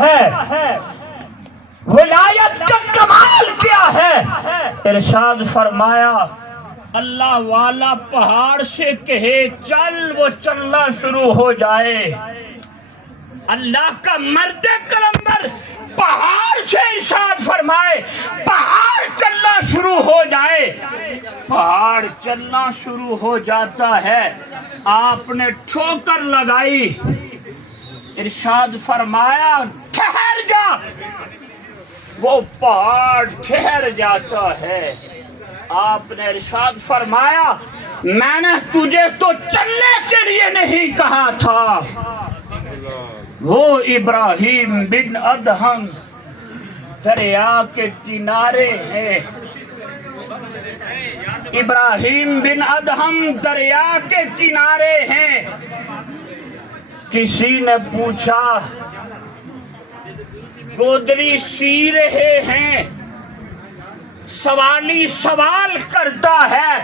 ہے، ولایت کا کمال کیا ہے؟ ارشاد فرمایا اللہ والا پہاڑ سے کہے چل، وہ چلنا شروع ہو جائے۔ اللہ کا مرد کلندر پہاڑ سے ارشاد فرمائے پہاڑ چلنا شروع ہو جائے، پہاڑ چلنا شروع ہو جاتا ہے۔ آپ نے ٹھوکر لگائی، ارشاد فرمایا ٹھہر جا، وہ پہاڑ ٹھہر جاتا ہے۔ آپ نے ارشاد فرمایا میں نے تجھے تو چلنے کے لیے نہیں کہا تھا۔ وہ ابراہیم بن ادہم دریا کے کنارے ہیں، ابراہیم بن ادہم دریا کے کنارے ہیں۔ کسی نے پوچھا گودری سی رہے ہیں، سوالی سوال کرتا ہے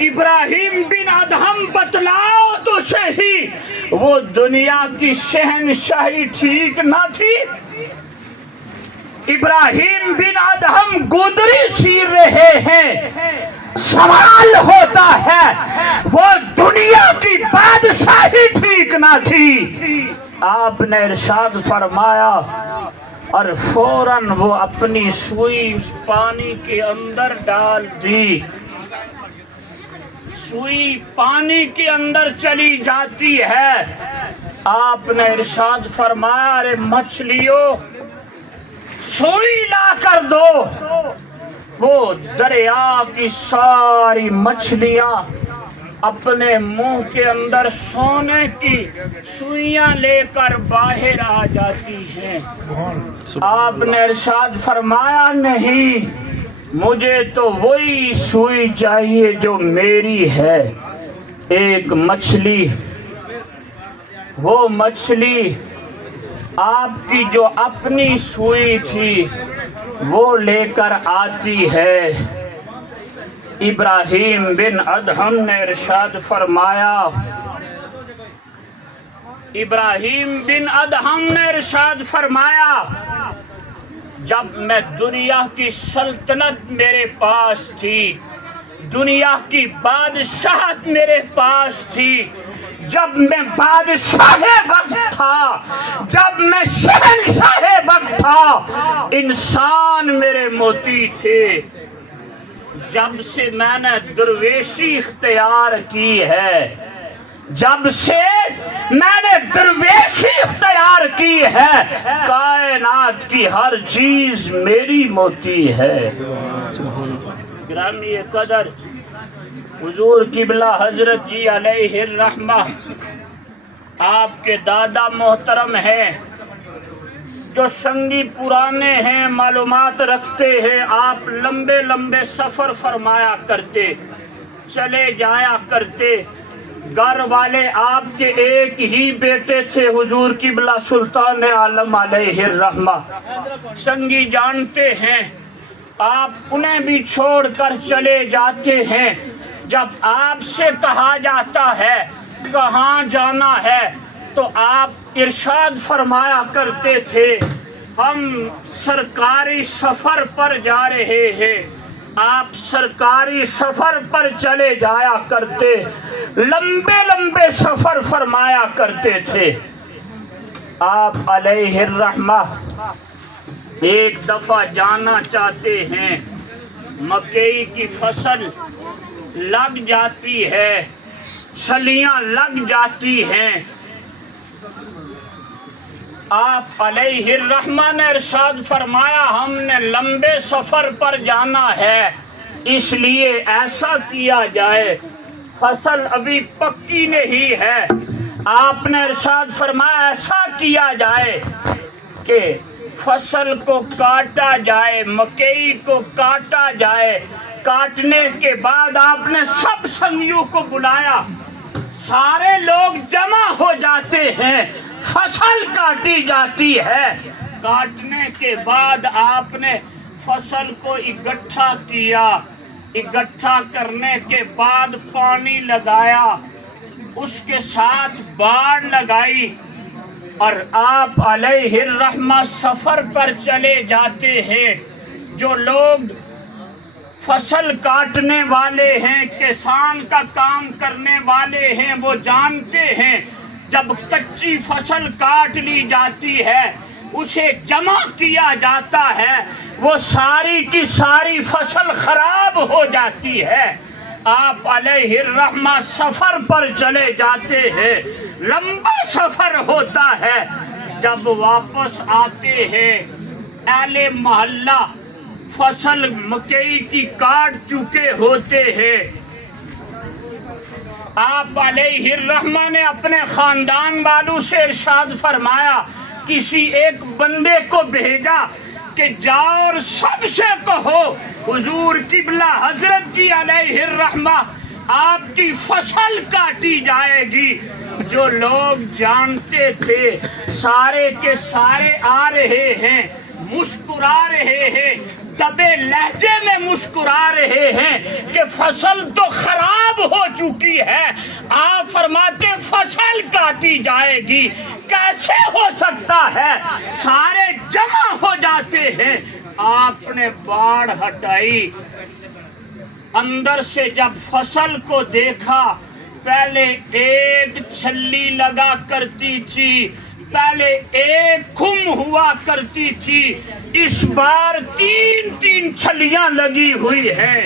ابراہیم بن ادہم بتلاؤ تو صحیح وہ دنیا کی شہنشاہی ٹھیک نہ تھی؟ ابراہیم بن ادہم گودری سیر رہے ہیں، سوال ہوتا ہے وہ دنیا کی بادشاہی ٹھیک نہ تھی؟ آپ نے ارشاد فرمایا اور فوراً وہ اپنی سوئی اس پانی کے اندر ڈال دی، سوئی پانی کے اندر چلی جاتی ہے۔ آپ نے ارشاد فرمایا ارے مچھلیوں سوئی لا کر دو۔ وہ دریا کی ساری مچھلیاں اپنے منہ کے اندر سونے کی سوئیاں لے کر باہر آ جاتی ہیں۔ آپ نے ارشاد فرمایا نہیں، مجھے تو وہی سوئی چاہیے جو میری ہے۔ ایک مچھلی، وہ مچھلی آپ کی جو اپنی سوئی تھی وہ لے کر آتی ہے۔ ابراہیم بن ادہم نے ارشاد فرمایا، ابراہیم بن ادہم نے ارشاد فرمایا جب میں دنیا کی سلطنت میرے پاس تھی، دنیا کی بادشاہت میرے پاس تھی، جب میں بادشاہ وقت تھا، جب میں شہنشاہ وقت تھا، انسان میرے موتی تھے۔ جب سے میں نے درویشی اختیار کی ہے، جب سے میں نے درویشی اختیار کی ہے، کائنات کی ہر چیز میری موتی ہے۔ گرامی قدر حضور قبلہ حضرت جی علیہ الرحمہ آپ کے دادا محترم ہیں، جو سنگی پرانے ہیں، معلومات رکھتے ہیں۔ آپ لمبے لمبے سفر فرمایا کرتے، چلے جایا کرتے۔ گھر والے آپ کے ایک ہی بیٹے تھے حضور قبلہ سلطان عالم علیہ الرحمہ، سنگی جانتے ہیں۔ آپ انہیں بھی چھوڑ کر چلے جاتے ہیں۔ جب آپ سے کہا جاتا ہے کہاں جانا ہے تو آپ ارشاد فرمایا کرتے تھے ہم سرکاری سفر پر جا رہے ہیں۔ آپ سرکاری سفر پر چلے جایا کرتے، لمبے لمبے سفر فرمایا کرتے تھے۔ آپ علیہ الرحمہ ایک دفعہ جانا چاہتے ہیں، مکئی کی فصل لگ جاتی ہے، چھلیاں لگ جاتی ہیں۔ آپ علیہ الرحمہ نے ارشاد فرمایا ہم نے لمبے سفر پر جانا ہے، اس لیے ایسا کیا جائے، فصل ابھی پکی نہیں ہے۔ آپ نے ارشاد فرمایا ایسا کیا جائے کہ فصل کو کاٹا جائے، مکئی کو کاٹا جائے۔ کاٹنے کے بعد آپ نے سب سنگیوں کو بلایا، سارے لوگ جمع ہو جاتے ہیں، فصل کاٹی جاتی ہے۔ کاٹنے کے بعد آپ نے فصل کو اکٹھا کیا، اکٹھا کرنے کے بعد پانی لگایا، اس کے ساتھ باڑ لگائی۔ اور آپ علیہ الرحمہ سفر پر چلے جاتے ہیں. جو لوگ فصل کاٹنے والے ہیں، کسان کا کام کرنے والے ہیں، وہ جانتے ہیں جب کچی فصل کاٹ لی جاتی ہے، اسے جمع کیا جاتا ہے، وہ ساری کی ساری فصل خراب ہو جاتی ہے. آپ علیہ الرحمہ سفر پر چلے جاتے ہیں، لمبا سفر ہوتا ہے. جب واپس آتے ہیں، اہل محلہ فصل مکئی کی کاٹ چکے ہوتے ہیں. آپ علیہ الرحمہ نے اپنے خاندان والوں سے ارشاد فرمایا، کسی ایک بندے کو بھیجا کہ جاؤ اور سب سے کہو حضور قبلہ حضرت جی علیہ الرحمہ آپ کی فصل کاٹی جائے گی. جو لوگ جانتے تھے سارے کے سارے آ رہے ہیں، مسکرا رہے ہیں، دبے لہجے میں مسکرا رہے ہیں کہ فصل تو خراب ہو چکی ہے. آپ فرماتے فصل کاٹی جائے گی، کیسے ہو سکتا ہے؟ سارے جمع ہو جاتے ہیں. آپ نے باڑ ہٹائی، اندر سے جب فصل کو دیکھا، پہلے ایک چھلی لگا کرتی تھی، پہلے ایک کھم ہوا کرتی تھی، اس بار 3 چھلیاں لگی ہوئی ہیں.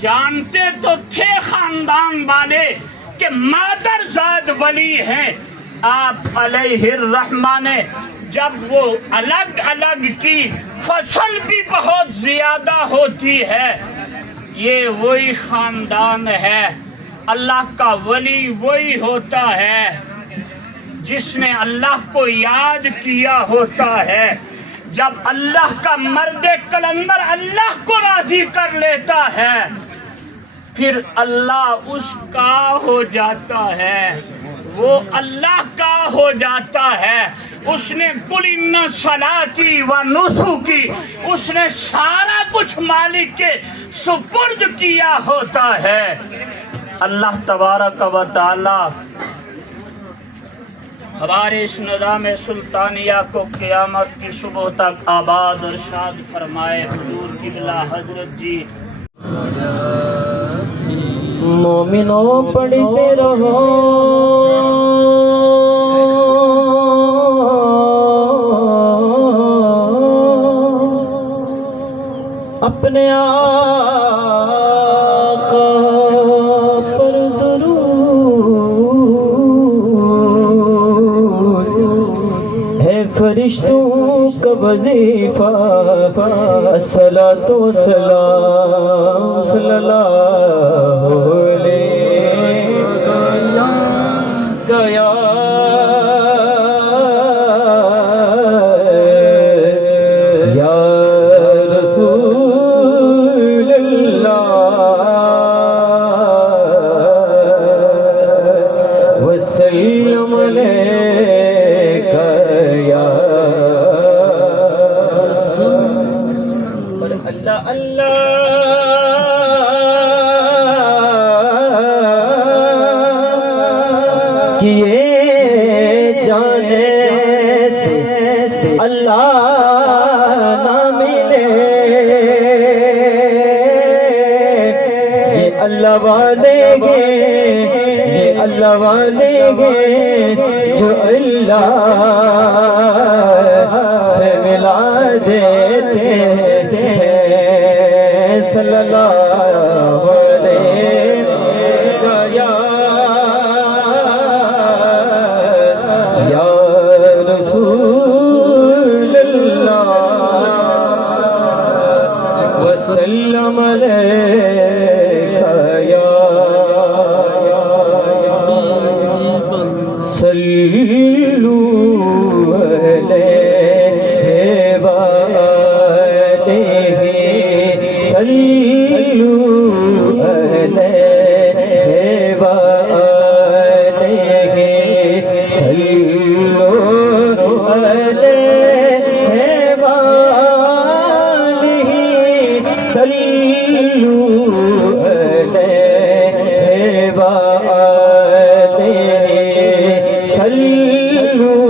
جانتے تو تھے خاندان والے کہ مادر زاد ولی ہیں. آپ علیہ الرحمہ نے جب وہ الگ الگ کی، فصل بھی بہت زیادہ ہوتی ہے. یہ وہی خاندان ہے، اللہ کا ولی وہی ہوتا ہے جس نے اللہ کو یاد کیا ہوتا ہے. جب اللہ کا مرد کلندر اللہ کو راضی کر لیتا ہے، پھر اللہ اس کا ہو جاتا ہے، وہ اللہ کا ہو جاتا ہے. اس نے قل ان صلاتی و نسکی، اس نے سارا کچھ مالک کے سپرد کیا ہوتا ہے. اللہ تبارک و تعالی ہمارے اس نظام سلطانیہ کو قیامت کی صبح تک آباد اور شاد فرمائے. حضور قبلہ حضرت جی. مومنوں پڑھتے رہو اپنے آقا پر درود ہے. فرشتوں کا وظیفہ الصلاۃ والسلام صلی اللہ علیہ یا رسول اللہ وسلم علیک یا رسول اللہ. اللہ کیے جانے سے اللہ نہ ملے، یہ اللہ والے گے، یہ اللہ والے گے جو اللہ سے ملا دیتے ہیں. صلی اللہ علیہ یا رسول اللہ وسلم علیک یا صلو علیہ وآلہ صلو علیہ وآلہ صلو علیہ وآلہ صلو علیہ وآلہ صلو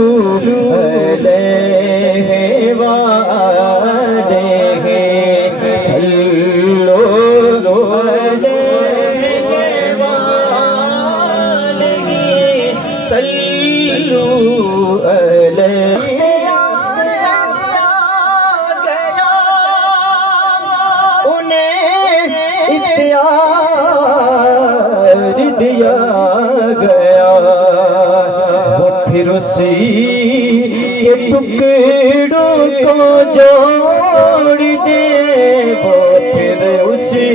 اختیار دیا گیا وہ پھر اسی کے ٹکڑوں کو جوڑ دے وہ پھر اسی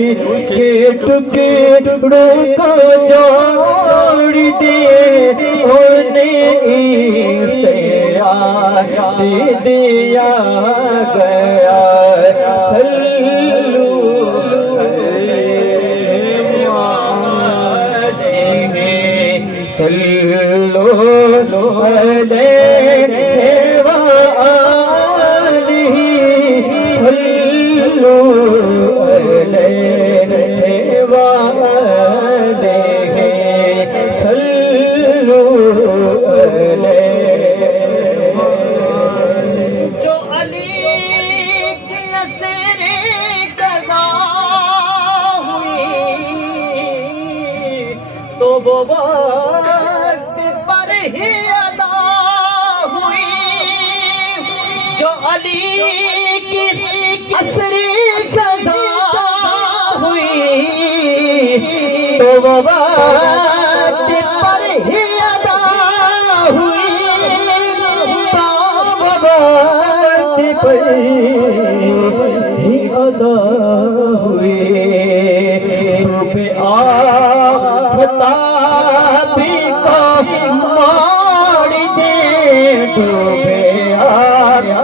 کے ٹکڑوں کو جوڑ دے انہیں اختیار دیا گیا سلو صلو علیہ وآلہ صلو علیہ وآلہ صلو علیہ جو علی کی اسر قضا ہوئی تو وہ وقت پر ہی ادا ہوئی جو علی کی اسر قضا ہوئی تو وہ وقت پر ہی ادا ہوئی تو وہ وقت پر ہی ادا ہوئے روپ آفتابی کو موڑ دے روپ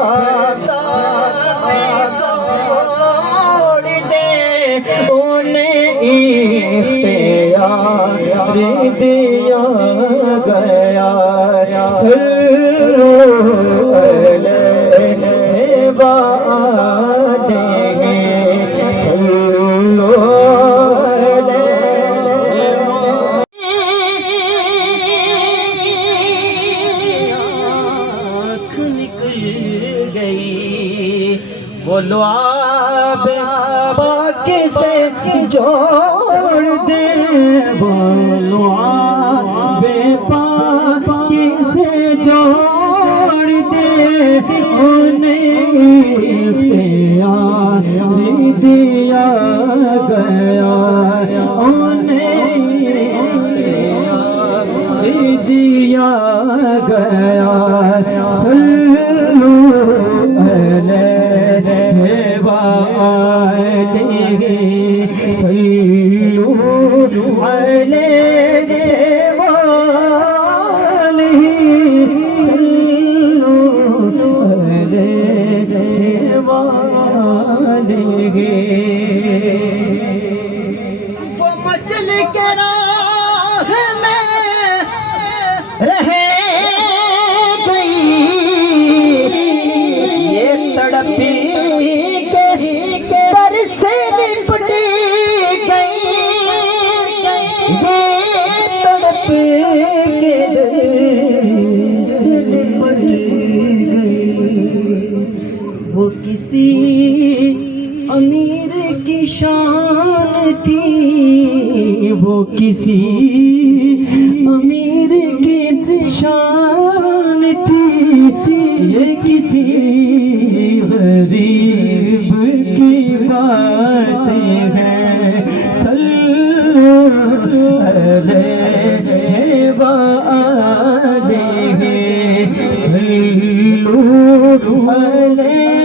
آفتابی کو موڑ دے انہیں اختیار دیا گیا صلو علیہ وآلہ صلو وہ لعاب پاک سے جوڑ دے وہ لعاب پاک سے جوڑ دے انہیں اختیار دیا گیا انہیں اختیار دیا گیا صلو علیہ وآلہ صلو علیہ وآلہ صلو علیہ وآلہ وہ مچل کے راہ میں رہے گئی یہ تڑپی کے در سے لپٹی گئی یہ تڑپ کے در سے لپٹ گئی وہ کسی امیر کی شان تھی وہ کسی امیر کی شان تھی یہ کسی غریب کی باتیں ہیں صلو علیہ وآلہ صلو علیہ